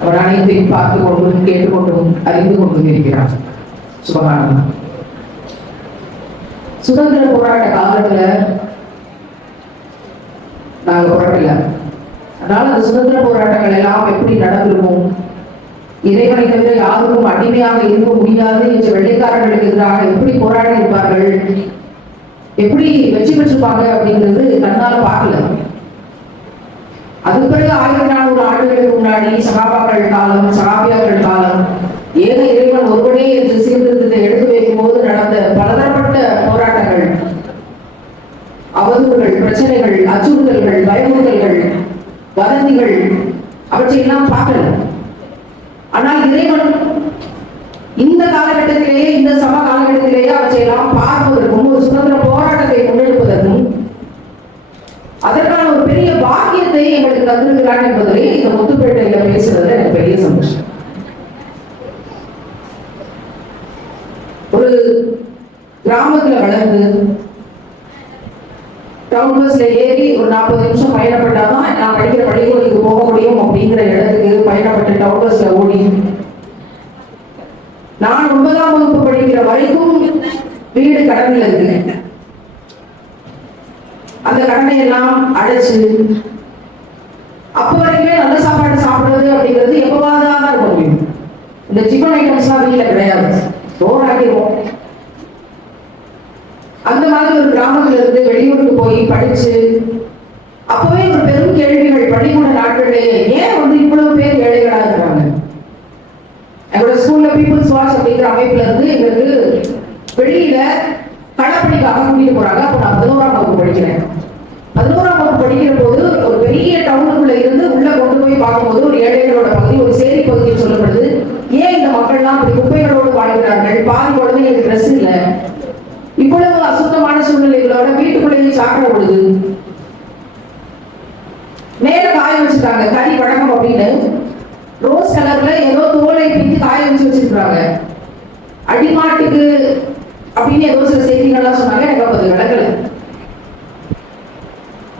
அவர் அனைத்தையும் பார்த்து கொண்டும் கேட்டுக்கொண்டும் அறிந்து கொண்டும் இருக்கிறார். சுபகானம் சுதந்திர போராட்ட காலத்துல நாங்க புறப்படல. அதனால அந்த சுதந்திர போராட்டங்கள் எல்லாம் எப்படி நடந்திருக்கும் இறைவனை தவிர யாருக்கும் அடிமையாக இருக்க முடியாது என்று வெள்ளைக்காரர்களுக்கு எதிராக எப்படி போராடி இருப்பார்கள் எப்படி வெற்றி பெற்றிருப்பாங்க அப்படிங்கிறது கண்ணால் பார்க்கல. அதுக்கு பிறகு ஆயிரத்தி நானூறு ஆண்டுகளுக்கு முன்னாடி சகாபாக்கள் காலம் சகாபியாக்கள் காலம் ஏக இறைவன் ஒருவனே என்று சீர்திருத்தத்தை எடுத்து வைக்கும் போது நடந்த பலதரப்பட்ட போராட்டங்கள் அவதூறுகள் பிரச்சனைகள் அச்சுறுத்தல்கள் பயமுறுத்தல்கள் வதந்திகள் அவற்றையெல்லாம் பார்க்கல. ஆனால் இறைவன் இந்த காலகட்டத்திலேயே இந்த சம காலகட்டத்திலேயே அவற்றையெல்லாம் பார்ப்பதற்கும் ஒரு சுதந்திர போராட்டத்தை முன்னெடுப்பதற்கும் அதற்கான ஒரு பெரிய பாக்கியத்தை எங்களுக்கு தந்திருக்கிறான் என்பதிலே இந்த முத்துப்பேட்டையில பேசுறது எனக்கு பெரிய சந்தோஷம். ஒரு கிராமத்துல வளர்ந்து டவுன் பஸ்ல ஏறி ஒரு நாற்பது நிமிஷம் பயணப்பட்டாதான் நான் படிக்கிற பள்ளிக்கூடத்துக்கு போக முடியும் அப்படிங்கிற இடத்துக்கு பயணப்பட்டு டவுன் பஸ்ல ஓடி நான் ஒன்பதாம் வகுப்பு படிக்கிற வரைக்கும் வீடு கடனில் இருக்கு அந்த கடனை எல்லாம் அடைச்சு அப்ப வரைக்குமே நல்ல சாப்பாடு சாப்பிடுறது அப்படிங்கிறது எப்பவாதான் தான் இருக்க முடியும். இந்த சிக்கன் ஐட்டம்ஸ்லாம் வீட்டில் கிடையாது. ரோட் ஆக்கிடுவோம் அந்த மாதிரி ஒரு கிராமத்துல இருந்து வெளியூருக்கு போய் படிச்சு அப்பவே ஒரு பெரும் கேள்விகள் பள்ளிக்கூட நாட்களிலேயே ஏன் வந்து இவ்வளவு பேர் ஏழைகளா இருக்கிறாங்க? எங்களோட ஸ்கூல்ல பீப்புள்ஸ் வாட்ச் அப்படிங்கிற அமைப்புல இருந்து எங்களுக்கு வெளியில கடப்பணிக்காக கூட்டிட்டு போறாங்க. அப்ப நான் பதினோராம் வகுப்பு படிக்கிறேன். பதினோராம் வகுப்பு படிக்கிற போது ஒரு பெரிய டவுனுக்குள்ள இருந்து உள்ள கொண்டு போய் பார்க்கும்போது ஒரு ஏழைகளோட பகுதி ஒரு சேரி பகுதின்னு சொல்லப்படுது. ஏன் இந்த மக்கள்லாம் அப்படி குப்பைகளோடு வாழ்கிறார்கள்? பாதி குழந்தைங்களுக்கு ட்ரெஸ் இல்லை. இவ்வளவு அசுத்தமான சூழ்நிலைகளோட வீட்டுக்குள்ளேயே சாக்கடை விடுது மேல காய வச்சிருக்காங்க. கறி வழக்கம் அப்படின்னு. ரோஸ் கலர்ல ஏதோ தோலை பிடித்து காய வச்சு வச்சிருக்காங்க அடிமாட்டுக்கு அப்படின்னு ஏதோ சில செய்திகள்லாம் சொன்னாங்க. எனக்கு அப்போ அது நடக்கல.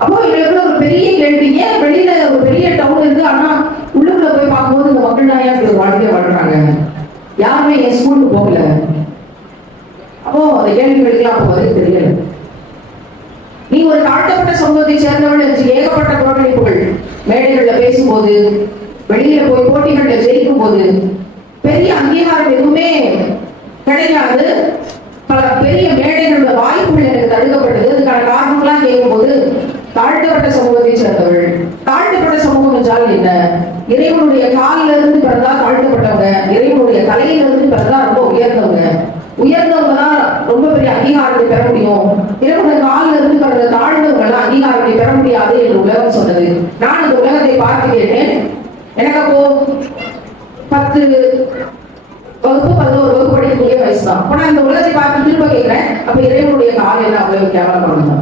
அப்போ எங்களுக்கு ஒரு பெரிய கேள்வி. ஏன் வெளியில ஒரு பெரிய டவுன் இருக்கு ஆனா உள்ளுக்குள்ள போய் பார்க்கும்போது இந்த மக்கள் நாயா ஏன் ஒரு வாழ்க்கையை வாழ்றாங்க? யாருமே என் ஸ்கூலுக்கு போகல. அப்போ அந்த கேள்விகளுக்கெல்லாம் அப்போ பதில் தெரியல. நீ ஒரு தாழ்த்தப்பட்ட சமூகத்தை சேர்ந்தவள் என்று ஏகப்பட்ட புறக்கணிப்புகள் மேடைகள்ல பேசும்போது வெளியில போய் போட்டிகள்ல ஜெயிக்கும் போது பெரிய அங்கீகாரம் எதுவுமே கிடையாது. பல பெரிய மேடைகளோட வாய்ப்புகள் எனக்கு தடுக்கப்பட்டது அதுக்கான காரணம்லாம் கேட்கும்போது தாழ்த்தப்பட்ட சமூகத்தை சேர்ந்தவள் தாழ்த்தப்பட்ட சமூகம் என்றால் என்ன? இறைவனுடைய காலில இருந்து பிறந்தா தாழ்த்தப்பட்டவங்க இறைவனுடைய தலையில இருந்து பிறந்தா ரொம்ப உயர்ந்தவங்க. உயர்ந்தவங்க தான் ரொம்ப பெரிய அங்கீகாரத்தை பெற முடியும். இறைவனுடைய காலில் இருந்து பிறந்த தாழ்ந்தவங்க எல்லாம் அங்கீகாரத்தை பெற முடியாது என்று உலகம் சொன்னது. நான் இந்த உலகத்தை பார்த்து கேட்டேன். எனக்கு அப்போ பத்து வகுப்பு பதினோரு வகுப்பு வயசு தான். அப்ப நான் இந்த உலகத்தை பார்த்து திரும்ப கேட்கிறேன். அப்ப இறைவனுடைய கால் என்ன அவ்வளவு கேவலம் பண்ணுங்க.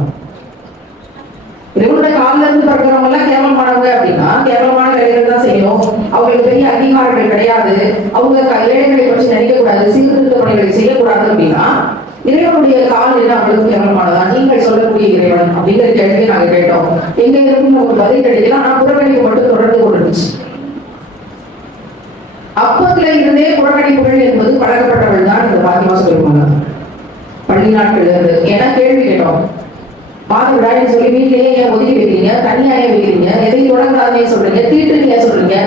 இறைவனுடைய காலில் இருந்து பிறக்கிறவங்க எல்லாம் கேவலமானவங்க அப்படின்னா கேவலமான வேலைகள் தான் செய்யணும். அவங்களுக்கு பெரிய அதிகாரங்கள் கிடையாது. அவங்க ஏழைகளை பற்றி நினைக்கக்கூடாது சீர்திருத்த பணிகளை செய்யக்கூடாது அப்படின்னா இறைவனுடைய கால் என்ன அவ்வளவு கேவலமானதா? நீங்கள் சொல்லக்கூடிய இறைவன் அப்படிங்கிற கேள்வியை நாங்கள் கேட்டோம். எங்க இருக்குன்னு ஒரு பதில் கிடைக்கல. ஆனா புறக்கணிப்பு மட்டும் தொடர்ந்து கொண்டிருந்துச்சு அப்பத்துல இருந்தே புறக்கணிப்புகள் என்பது பழக்கப்பட்டவர்கள் தான் இந்த பாத்திமா சொல்லுவாங்க பள்ளி நாட்கள் ஏன்னா கேள்வி கேட்டோம். பாத்துடான்னு சொல்லி வீட்டிலேயே ஏன் ஒதுக்கி வைக்கிறீங்க? தனியா ஏன் வைக்கிறீங்க. எதையும் தொடங்காதே சொல்றீங்க? தீட்டுறீங்க சொல்றீங்க?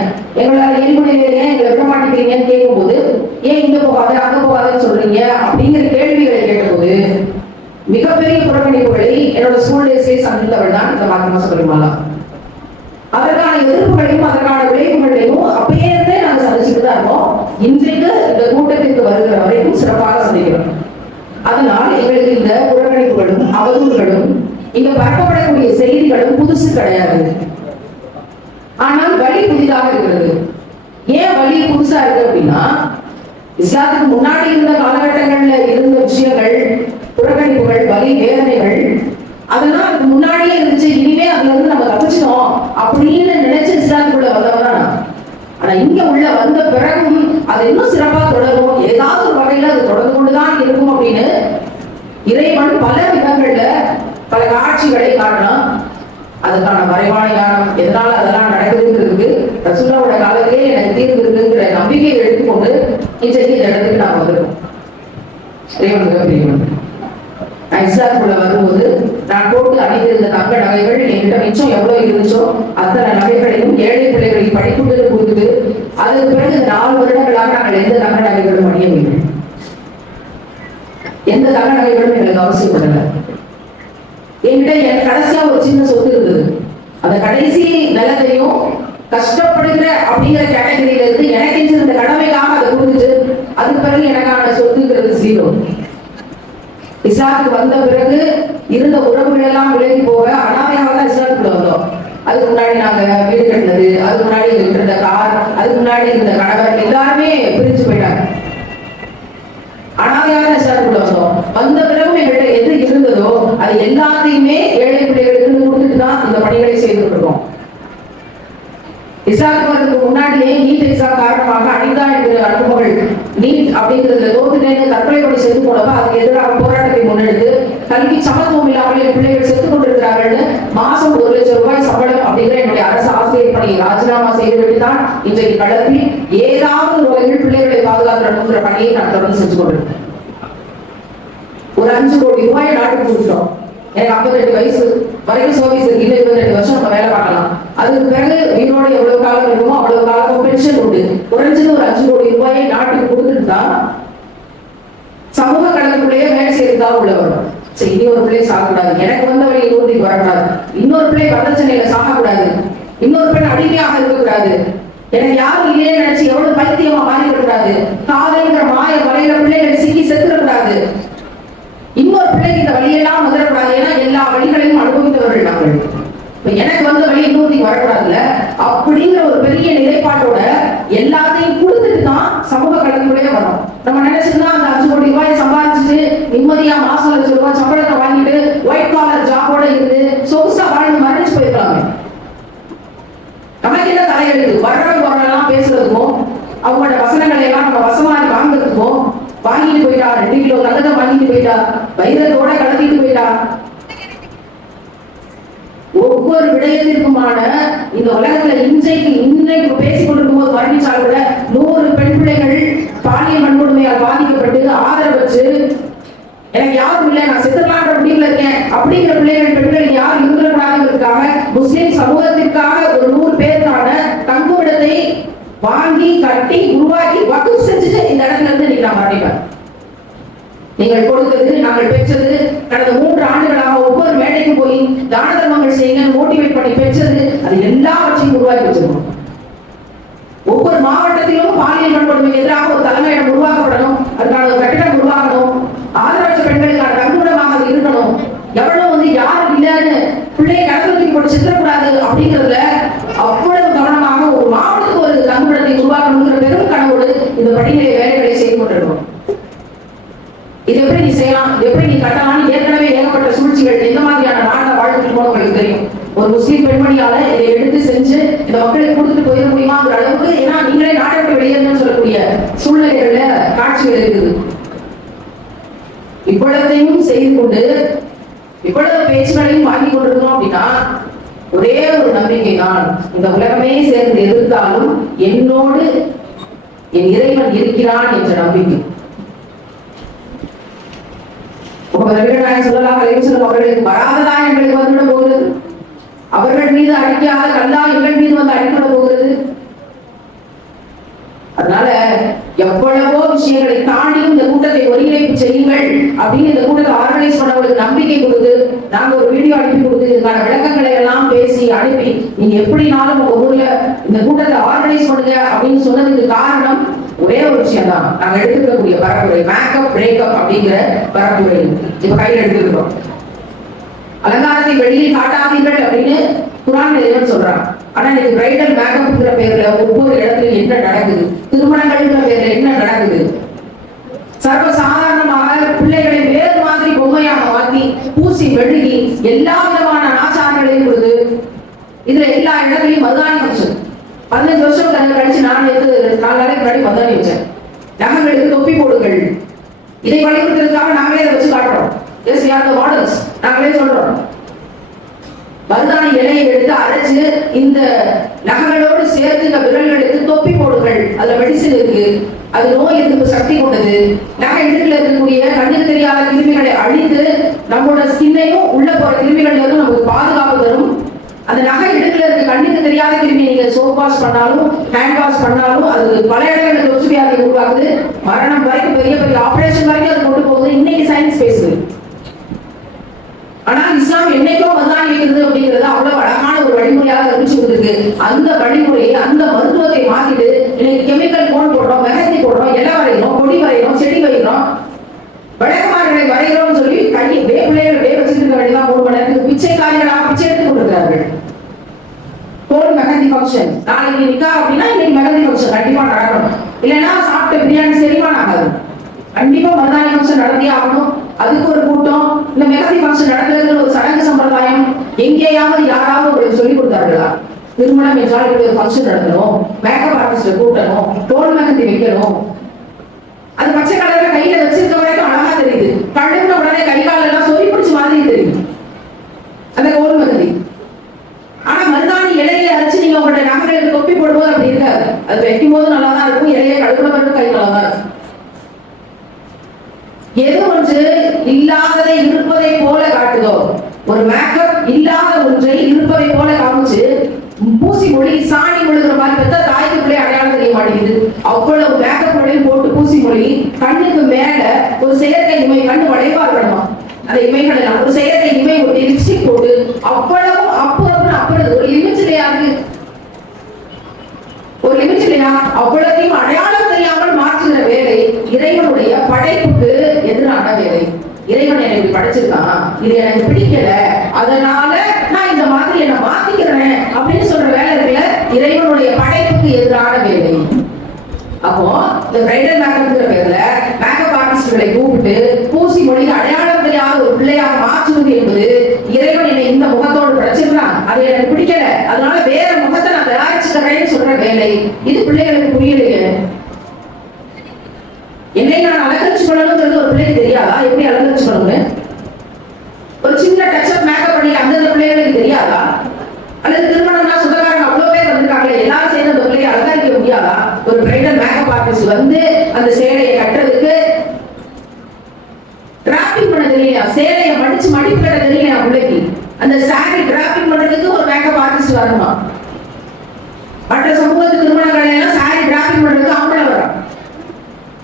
எங்களால் இயல்புநிலையில ஏன் எங்களை விட மாட்டேங்கிறீங்கன்னு கேட்கும்போது ஏன் இங்க போகாத? அங்க போகாதன்னு சொல்றீங்க? அப்படிங்கிற கேள்விகளை கேட்டபோது மிகப்பெரிய புறக்கணிப்புகளை என்னோட ஸ்கூல் டேஸ்லேயே சந்தித்தவள் தான் இந்த பாத்திமா சொல்லுவாங்க அதற்கான எதிர்ப்புகளையும் அதற்கான இன்றைக்கு இந்த கூட்டத்திற்கு வருகிற வரைக்கும் சிறப்பாக சந்திக்கிறோம். அதனால் எங்களுக்கு இந்த புறக்கணிப்புகளும் அவதூறுகளும் இங்க பரப்பப்படக்கூடிய செய்திகளும் புதுசு கிடையாது. ஆனால் வழி புதிதாக இருக்கிறது. ஏன் வழி புதுசா இருக்கு அப்படின்னா இஸ்லாத்துக்கு முன்னாடி இருந்த காலகட்டங்கள்ல இருந்த விஷயங்கள் புறக்கணிப்புகள் வலி வேதனைகள் அதெல்லாம் அதுக்கு முன்னாடியே இருந்துச்சு இனிமே அதுல இருந்து நம்ம தப்பிச்சிட்டோம் அப்படின்னு நினைச்சு இஸ்லாத்துக்குள்ள வந்தவங்க தான் ஆனா இங்க உள்ள வந்த பிறகும் அது இன்னும் சிறப்பா தொடரும். ஏதாவது ஒரு வகையில அது தொடர்ந்து கொண்டுதான் இருக்கும் அப்படின்னு இறைவன் பல விதங்கள்ல பல காட்சிகளை காட்டலாம் அதுக்கான மறைவான காரணம் எதனால அதெல்லாம் நடக்குதுங்கிறதுக்கு ரசூல்லாவோட காலத்திலே எனக்கு தீர்வு இருக்குங்கிற நம்பிக்கையை எடுத்துக்கொண்டு இன்றைக்கு இந்த இடத்துக்கு நான் வந்திருக்கோம். இறைவனுக்கு பிரியவன் ஐசாக்குள்ள வரும்போது நான் போட்டு அணிந்திருந்த தங்க நகைகள் என்கிட்ட மிச்சம் எவ்வளவு இருந்துச்சோ அத்தனை நகைகளையும் ஏழை பிள்ளைகளின் படிப்புக்கு கொடுத்து அதுக்கு பிறகு நாலு வருடங்களாக நாங்கள் எந்த தங்க நகைகளும் அணியவில்லை. எந்த தங்க நகைகளும் எங்களுக்கு அவசியப்படல என்கிட்ட என் கடைசியா ஒரு சின்ன சொத்து இருந்தது. அந்த கடைசி நிலத்தையும் கஷ்டப்படுகிற அப்படிங்கிற கேட்டகரியில இருந்து எனக்கு இருந்த கடமைக்காக அதை புரிஞ்சு அதுக்கு பிறகு எனக்கான சொத்துங்கிறது ஜீரோ இஸ்லாத்துக்கு வந்த பிறகு இருந்த உறவுகள் எல்லாம் விலகி போக அனாதையாக தான் இஸ்லாத்துக்குள்ள வந்தோம். அதுக்கு முன்னாடி நாங்க வீடு கட்டினது அதுக்கு முன்னாடி இருந்த கார் அதுக்கு முன்னாடி இருந்த கணவர் எல்லாருமே பிரிஞ்சு போயிட்டாங்க. அனாதையாக இஸ்லாத்துக்குள்ள வந்தோம். வந்த பிறகு எங்கள்கிட்ட எது இருந்ததோ அது எல்லாத்தையுமே ஏழை பிள்ளைகளுக்கு கொடுத்துட்டு தான் இந்த பணிகளை செய்துட்டு இருக்கோம் இசாக்குவதற்கு முன்னாடியே நீட் எக்ஸாம் காரணமாக அனிதா என்கிற அனுபவங்கள் நீட் அப்படிங்கிறதுல தோற்றுனேன்னு தற்கொலை கொண்டு செய்து போனப்ப அதுக்கு எதிராக போராட்டத்தை முன்னெடுத்து கல்வி சமத்துவம் இல்லாமலே பிள்ளைகள் செத்து கொண்டிருக்கிறார்கள் மாசம் ஒரு லட்சம் ரூபாய் சம்பளம் அப்படிங்கிற என்னுடைய அரசு ஆசிரியர் பணியை ராஜினாமா செய்துவிட்டு தான் இன்றைக்கு களத்தில் ஏதாவது ஒரு வகையில் பிள்ளைகளை பாதுகாக்கணுங்கிற பணியை நான் தொடர்ந்து செஞ்சு கொண்டிருக்கேன். ஒரு அஞ்சு கோடி ரூபாய் நாட்டுக்கு கொடுத்துட்டோம். எனக்கு 52 வயசு வரைக்கும் சர்வீஸ் இருக்கு. இன்னும் இருபத்தெட்டு வருஷம் நம்ம வேலை பார்க்கலாம். அதுக்கு பிறகு உயிரோட எவ்வளவு காலம் இருக்குமோ அவ்வளவு காலம் பென்ஷன் உண்டு. குறைஞ்சது ஒரு அஞ்சு கோடி ரூபாயை நாட்டுக்கு கொடுத்துட்டு தான் சமூக கடனுக்குள்ளேயே வேலை தான் உள்ள வரும். சரி இனி ஒரு பிள்ளை சாகக்கூடாது. எனக்கு வந்த வழி ஊருக்கு வரக்கூடாது. இன்னொரு பிள்ளை வரதட்சணையில சாகக்கூடாது. இன்னொரு பெண் அடிமையாக இருக்கக்கூடாது. எனக்கு யாரும் இல்லையே நினைச்சு எவ்வளவு பைத்தியமா மாறிடக்கூடாது காதல்ங்கிற மாய வலையில பிள்ளைகள் சிக்கி செத்துடக்கூடாது இன்னொரு பிள்ளைக்கு இந்த வழியெல்லாம் வந்துடக்கூடாது. ஏன்னா எல்லா வழிகளையும் அனுபவித்தவர்கள் நாங்கள். இப்ப எனக்கு வந்த வழி இன்னொருத்தி வரக்கூடாதுல்ல? அப்படிங்கிற ஒரு பெரிய நிலைப்பாட்டோட எல்லாத்தையும் கொடுத்துட்டு தான் சமூக கடனுக்குள்ளே வரும் நம்ம நினைச்சிருந்தா அந்த அஞ்சு கோடி ரூபாய் சம்பாதி நிம்மதியா மாசம் லட்சம் ரூபாய் சம்பளத்தை வாங்கிட்டு ஒயிட் காலர் ஜாபோட இருந்து சொகுசா வாழ்ந்து மறைஞ்சு போயிருக்காங்க. நமக்கு என்ன தலையெழுத்து வர்றவங்க வர்றதெல்லாம் பேசுறதுக்கும் அவங்களோட வசனங்களை எல்லாம் நம்ம வசமாரி வாங்குறதுக்கும் வாங்கிட்டு போயிட்டா ரெண்டு கிலோ தங்கத்தை வாங்கிட்டு போயிட்டா வைரத்தோட கலத்திட்டு போயிட்டா. ஒவ்வொரு விடயத்திற்குமான இந்த உலகத்துல இன்றைக்கு இன்றைக்கு பேசிக் கொண்டிருக்கும் போது வர்ணிச்சால் கூட நூறு பெண் பிள்ளைகள் பாலியல் வன்கொடுமையால் பாதிக்கப்பட்டு ஆதரவற்று எனக்கு யாரும் இல்லை நான் செத்துக்கலான்ற முடிவுல இருக்கேன். அப்படிங்கிற பிள்ளைகள் பெண்கள் யார் இருக்கிறவர்களாக முஸ்லிம் சமூகத்திற்காக ஒரு நூறு பேருக்கான தங்குமிடத்தை வாங்கி கட்டி உருவாக்கி வகுப்பு செஞ்சுட்டு இந்த இடத்துல இருந்து நீங்க நான் மாட்டிப்பேன் நீங்கள் கொடுத்தது நாங்கள் பெற்றது கடந்த மூன்று ஆண்டுகளாக ஒவ்வொரு மேடைக்கும் போய் தான தர்மங்கள் செய்யுங்க மோட்டிவேட் பண்ணி பெற்றது அது எல்லாவற்றையும் உருவாக்கி வச்சிருக்கோம். ஒவ்வொரு மாவட்டத்திலும் பாலியல் வன்கொடுமைக்கு எதிராக ஒரு தலைமையிடம் உருவாக்கப்படணும். அதுக்கான ஒரு கட்டிடம் உருவாக்கணும் ஆதரவற்ற பெண்களுக்கான தங்குமிடமாக அது இருக்கணும் எவ்வளவு வந்து யாரும் இல்லைன்னு பிள்ளையை கடத்தலுக்கு போட்டு சித்திரக்கூடாது அப்படிங்கிறதுல அவ்வளவு கவனமாக ஒரு மாவட்டத்துக்கு ஒரு தங்குமிடத்தை உருவாக்கணுங்கிற பெரும் கனவோடு இந்த பணிகளை வேலைகளை செய்து கொண்டிருக்கோம் இது எப்படி நீ செய்யலாம்? இது எப்படி நீ கட்டலாம் ஏற்கனவே ஏகப்பட்ட சூழ்ச்சிகள் எந்த மாதிரியான நாடக வாழ்க்கை மூலம் உங்களுக்கு தெரியும். ஒரு முஸ்லீம் பெண்மணியால இதை எடுத்து செஞ்சு இந்த மக்களுக்கு கொடுத்துட்டு போயிட முடியுமாங்கிற அளவுக்கு ஏன்னா நீங்களே நாட்டை விட்டு வெளியேறணும்னு சொல்லக்கூடிய சூழ்நிலைகள்ல காட்சிகள் இருக்குது. இவ்வளத்தையும் செய்து கொண்டு இவ்வளவு பேச்சுகளையும் வாங்கி கொண்டிருந்தோம் அப்படின்னா ஒரே ஒரு நம்பிக்கை நான் இந்த உலகமே சேர்ந்து எதிர்த்தாலும் என்னோடு என் இறைவன் இருக்கிறான் என்ற நம்பிக்கை. உங்கள் எங்களுக்கு வந்துவிட போகிறது அவர்கள் மீது அடிக்காத கல்லா எங்கள் மீது வந்து அடிக்கிட போகிறது அதனால எவ்வளவோ விஷயங்களை தாண்டியும் இந்த கூட்டத்தை ஒருங்கிணைப்பு செய்யுங்கள் அப்படின்னு இந்த கூட்டத்தை ஆர்கனைஸ் பண்ணவங்களுக்கு நம்பிக்கை கொடுத்து நாங்க ஒரு வீடியோ அனுப்பி கொடுத்து இதுக்கான விளக்கங்களை எல்லாம் பேசி அனுப்பி நீங்க எப்படினாலும் உங்க ஊர்ல இந்த கூட்டத்தை ஆர்கனைஸ் பண்ணுங்க அப்படின்னு சொன்னதுக்கு காரணம் ஒரே ஒரு விஷயம் தான் நாங்க எடுத்துக்கக்கூடிய பரப்புரை மேக்கப் பிரேக்கப் அப்படிங்கிற பரப்புரை. இப்ப கையில் எடுத்துக்கிறோம் அலங்காரத்தை வெளியில் காட்டாதீர்கள் அப்படின்னு குரான் இறைவன் சொல்றான். ஆனா இன்னைக்கு பிரைடல் மேக்கப்ங்கிற பேர்ல ஒவ்வொரு இடத்துல என்ன நடக்குது? திருமணங்கள்ங்கிற பேர்ல என்ன நடக்குது? சர்வசாதாரணமாக பிள்ளைகளை வேறு மாதிரி பொம்மையாக மாற்றி பூசி மெழுகி எல்லா விதமான நாச்சாரங்களையும் கொடுத்து இதுல எல்லா இடத்துலையும் மதுதானி வச்சு பதினஞ்சு வருஷம் தங்க கழிச்சு நான் வந்து நாலு நாளைக்கு முன்னாடி மதுதானி வச்சேன். நகங்களுக்கு தொப்பி போடுங்கள். இதை வலியுறுத்துறதுக்காக நாங்களே அதை வச்சு காட்டுறோம். எஸ் யார் மாடல்ஸ் நாங்களே சொல்றோம். மருதாணி இலையை எடுத்து அரைச்சு இந்த நகங்களோடு சேர்த்து இந்த விரல்களுக்கு தொப்பி போடுங்கள். அதுல மெடிசின் இருக்கு. அது நோய் எதிர்ப்பு சக்தி கொண்டது. நகை இடுக்குல இருக்கக்கூடிய கண்ணுக்கு தெரியாத கிருமிகளை அழித்து நம்மளோட ஸ்கின்னையும் உள்ள போற கிருமிகள் வந்து நமக்கு பாதுகாப்பு தரும். அந்த நகை இடுக்குல இருக்க கண்ணுக்கு தெரியாத கிருமி நீங்க சோப் வாஷ் பண்ணாலும் ஹேண்ட் வாஷ் பண்ணாலும் அது பல இடங்களில் தொற்று வியாதியை உருவாக்குது. மரணம் வரைக்கும் பெரிய பெரிய ஆபரேஷன் வரைக்கும் அது கொண்டு போகுது. இன்னைக்கு சயின்ஸ் பேசுது. ஆனா இஸ்லாம் என்னைக்கோ மருதாணி அப்படிங்கிறது அவ்வளவு அழகான ஒரு வழிமுறையாக அறிவிச்சு கொடுத்துருக்கு அந்த வழிமுறையை அந்த மருத்துவத்தை மாத்திட்டு இன்னைக்கு கெமிக்கல் போன் போடுறோம் மெஹந்தி போடுறோம் இலை வரைகிறோம் கொடி வரைகிறோம் செடி வரைகிறோம். விளக்கமார்களை வரைகிறோம்னு சொல்லி கை வேப்பிலைகள் வே வச்சிருக்க வேண்டியதான் மூணு மணி நேரத்துக்கு பிச்சைக்காரிகளாக பிச்சை எடுத்து கொண்டிருக்கிறார்கள். போன் மெஹந்தி ஃபங்க்ஷன் நாளைக்கு நிக்கா அப்படின்னா இன்னைக்கு மெஹந்தி ஃபங்க்ஷன் கண்டிப்பா நடக்கணும். இல்லைன்னா சாப்பிட்ட பிரியாணி செரிமானம் ஆகாது கண்டிப்பா மருதாணி ஃபங்க்ஷன் நடந்தே ஆகணும். அதுக்கு ஒரு கூட்டம். இந்த மெகதி ஃபங்க்ஷன் நடக்கிறதுல ஒரு சடங்கு சம்பிரதாயம் எங்கேயாவது யாராவது உங்களுக்கு சொல்லி கொடுத்தார்களா? திருமணம் என்றால் இப்படி ஒரு ஃபங்க்ஷன் நடத்தணும் மேக்கப் ஆர்டிஸ்ட கூட்டணும் தோல் மெஹந்தி வைக்கணும். அது பச்சை கலர்ல கையில வச்சிருக்க வரைக்கும் அழகா தெரியுது. கழுவுன உடனே கை கால எல்லாம் சொல்லி பிடிச்ச மாதிரி தெரியுது. அந்த கோல் மெஹந்தி ஆனா மருதாணி இலையை அரைச்சு நீங்க உங்களுடைய நகங்களுக்கு தொப்பி போடும்போது அப்படி இருக்காது. அது வைக்கும் போது நல்லா தான் இருக்கும் இலையை கழுவுன பிறகு கை நல்லா தான் இருக்கும். எது ஒன்று இல்லாததை இருப்பதை போல காட்டுதோ ஒரு மேக்கப் இல்லாத ஒன்றை இருப்பதை போல காமிச்சு பூசி மொழி சாணி மொழிகிற மாதிரி பார்த்தா தாய்க்கு பிள்ளை அடையாளம் தெரிய மாட்டேங்குது. அவ்வளவு மேக்கப் மொழியும் போட்டு பூசி மொழி கண்ணுக்கு மேல ஒரு செயற்கை இமை கண்ணு வளைவா இருக்கணுமா? அந்த இமைகள் எல்லாம் ஒரு செயற்கை இமை ஒட்டி லிப்ஸ்டிக் போட்டு அவ்வளவு அப்பு அப்புறம் அப்புறம் ஒரு லிமிட் இல்லையா இருக்கு ஒரு லிமிட் இல்லையா? அவ்வளத்தையும் அடையாளம் தெரியாமல் வேலை இறைவனுடைய படைப்புக்கு எதிரான வேலை. இறைவன் எனக்கு படைச்சிருக்கான்? இது எனக்கு பிடிக்கல. அதனால நான் இந்த மாதிரி என்ன மாத்திக்கிறேன் அப்படின்னு சொல்ற வேலை இருக்குல்ல இறைவனுடைய படைப்புக்கு எதிரான வேலை. அப்போ இந்த பிரைடல் மேக்கப்ங்கிற பேர்ல மேக்கப் ஆர்டிஸ்டுகளை கூப்பிட்டு பூசி மொழிக்கு அடையாளம் ஒரு பிள்ளையாக மாற்றுவது என்பது இறைவன் என்னை இந்த முகத்தோடு படைச்சிருக்கான் அது எனக்கு பிடிக்கல. அதனால வேற முகத்தை நான் தயாரிச்சுக்கிறேன்னு சொல்ற வேலை. இது பிள்ளைகளுக்கு புரியலையே என்னை நான் அலங்கரிச்சு கொள்ளணுங்கிறது ஒரு பிள்ளைக்கு தெரியாதா? எப்படி அலங்கரிச்சு கொள்ளணும்னு ஒரு சின்ன டச்சப் மேக்கப் பண்ணி அந்தந்த பிள்ளைகளுக்கு தெரியாதா? அல்லது திருமணம்னா சொந்தக்காரங்க அவ்வளவு பேர் வந்திருக்காங்களே எல்லாரும் சேர்ந்து அந்த பிள்ளையை அலங்கரிக்க முடியாதா? ஒரு பிரைடல் மேக்கப் ஆர்டிஸ்ட் வந்து அந்த சேலையை கட்டுறதுக்கு டிராப்பிங் பண்ண தெரியலையா? சேலையை மடிச்சு மடிப்பு கட்ட தெரியலையா பிள்ளைக்கு? அந்த சாரி டிராப்பிங் பண்றதுக்கு ஒரு மேக்கப் ஆர்டிஸ்ட் வரணுமா? மற்ற சமூகத்து திருமணங்கள் எல்லாம் சாரி டிராப்பிங் பண்றதுக்கு ஆம்பளை வரும்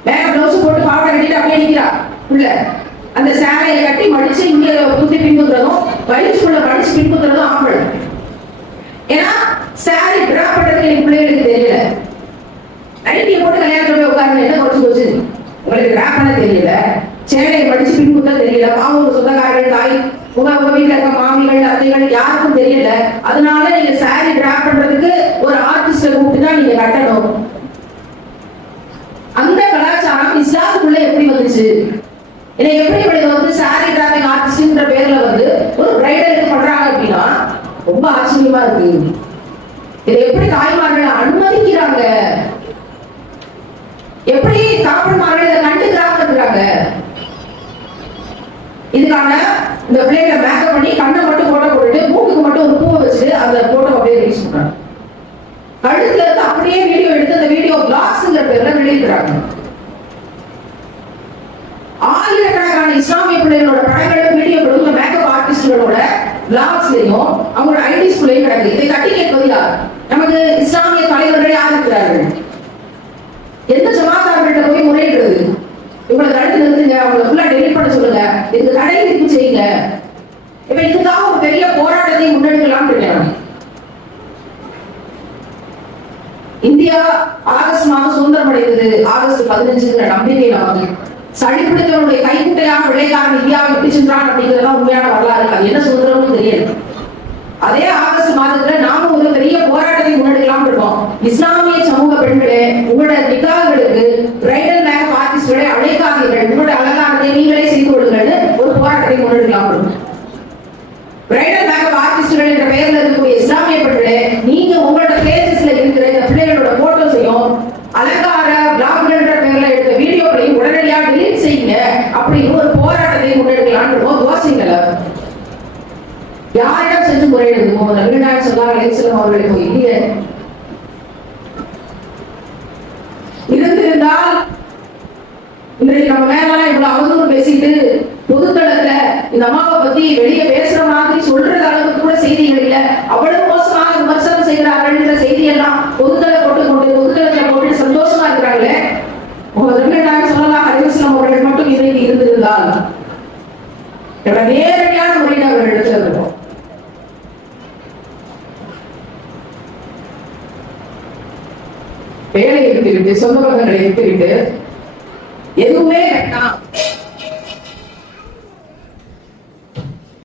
மேக்கப் ப்ளவுஸ் போட்டு பாவடை கட்டிட்டு அப்படியே நிக்கிறா. உள்ள அந்த சேலையை கட்டி மடிச்சு இங்க குத்தி பின்புத்துறதும் வயிற்றுக்குள்ள மடிச்சு பின்புத்துறதும் ஆம்பளை. ஏன்னா சாரி டிராப் பண்றது என் பிள்ளைகளுக்கு தெரியல. நைட்டியை போட்டு கல்யாணத்துல போய் உட்காருங்க என்ன குறைச்சு போச்சு? உங்களுக்கு டிராப் பண்ண தெரியல. சேலையை படிச்சு பின்புத்த தெரியல. மாவு சொந்தக்காரர்கள் தாய் உங்க உங்க வீட்டுல இருக்க மாமிகள் அத்தைகள் யாருக்கும் தெரியல. அதனால நீங்க சாரி டிராப் பண்றதுக்கு ஒரு ஆர்டிஸ்ட கூப்பிட்டு தான் நீங்க கட்டணும். அந்த கலாச்சாரம் இஸ்லாத்துக்குள்ள எப்படி வந்துச்சு? இதை எப்படி இவளுக்கு வந்து சாரி டிராப்பிங் ஆர்டிஸ்ட்ன்ற பேர்ல வந்து ஒரு பிரைடலுக்கு பண்றாங்க அப்படின்னா ரொம்ப ஆச்சரியமா இருக்கு. இதை எப்படி தாய்மார்கள் அனுமதிக்கிறாங்க? எப்படி தாப்பன்மார்கள் இதை கண்டுக்கிறாங்க இருக்கிறாங்க இதுக்கான இந்த பிள்ளைகளை மேக்கப் பண்ணி கண்ணை மட்டும் போட்டோ போட்டுட்டு மூக்குக்கு மட்டும் ஒரு பூவை வச்சுட்டு அந்த போட்டோ அப்படியே ரிலீஸ் பண்றாங்க கழுத்துல இருந்து அப்படியே வீடியோ எடுத்து அந்த வீடியோ பிளாக்ஸ்ங்கிற பேர்ல வெளியிடுறாங்க ஆயிரக்கணக்கான இஸ்லாமிய பிள்ளைகளோட படங்களும் வீடியோக்களும் மேக்கப் ஆர்டிஸ்ட்களோட பிளாக்ஸ்லயும் அவங்களோட ஐடிஸ்குள்ளேயும் கிடக்குது இதை தட்டி கேட்பது யார் நமக்கு இஸ்லாமிய தலைவர்கள் யார் இருக்கிறார்கள் எந்த ஜமாத்தார்கள்ட்ட போய் முறையிடுறது இவங்களை தடுத்து நிறுத்துங்க அவங்களை ஃபுல்லா டெலிட் பண்ண சொல்லுங்க இதுக்கு தடை விதிப்பு செய்யுங்க இப்ப இதுக்காக ஒரு பெரிய போராட்டத்தை முன்னெடுக்கலாம்னு இந்தியா ஆகஸ்ட் மாதம் சுதந்திரம் அடைந்தது. ஆகஸ்ட் பதினஞ்சுங்கிற நம்பிக்கை நமக்கு சளிப்பிடித்தவனுடைய கைக்குட்டையாக விளையாட இந்தியாவை விட்டு சென்றான் அப்படிங்கிறதெல்லாம் உண்மையான வரலாறு. அது என்ன சுதந்திரம்னு தெரியாது அதே ஆகஸ்ட் மாதத்துல நாமும் ஒரு பெரிய போராட்டத்தை முன்னெடுக்கலாம் இருக்கோம். இஸ்லாமிய சமூக பெண்களே உங்களோட நிகா பிரைடல் மேக்கப் ஆர்டிஸ்ட்களை அழைக்காதீர்கள் உங்களுடைய அலங்காரத்தை நீங்களே செய்து கொள்ளுங்கள்னு ஒரு போராட்டத்தை முன்னெடுக்கலாம் இருக்கோம் பிரைடல் மேக்கப் என்ற பெயர்ல இருக்கக்கூடிய இஸ்லாமிய பெண்களே நீங்க உங்களோட பேஜஸ்ல இருக்கிற இந்த பிள்ளைகளோட போட்டோஸையும் அலங்கார பிளாக்ன்ற பெயர்ல எடுத்த வீடியோக்களையும் உடனடியாக டிலீட் செய்யுங்க. அப்படின்னு ஒரு போராட்டத்தை முன்னெடுக்கலான்னு இருக்கோம் யோசிங்கள யாரிடம் சென்று முறையிடுது முகமது நபிநாயகம் சொல்லார் அவர்களுக்கு இல்லையே இருந்திருந்தால் இன்றைக்கு நம்ம மேலாம் இவ்வளவு அவதூறு பேசிட்டு பொதுத்தளத்துல இந்த அம்மாவை பத்தி வெளியே பேசுற மாதிரி சொல்ல அளவுக்கு கூட செய்திகள் இல்ல அவ்வளவு மோசமாக விமர்சனம் செய்கிறார்கள் செய்தி எல்லாம் பொதுத்தள போட்டு கொண்டு பொதுத்தளத்துல போட்டு சந்தோஷமா இருக்கிறாங்களே? உங்க சொல்லலாம் ஹரிவசனம் அவர்கள் மட்டும் இதை இருந்திருந்தால். நேரடியான முறையில் அவர்கள் எடுத்திருக்கிறோம் வேலையை விட்டுவிட்டு சொந்த பந்தங்களை விட்டுவிட்டு எதுவுமே வேண்டாம்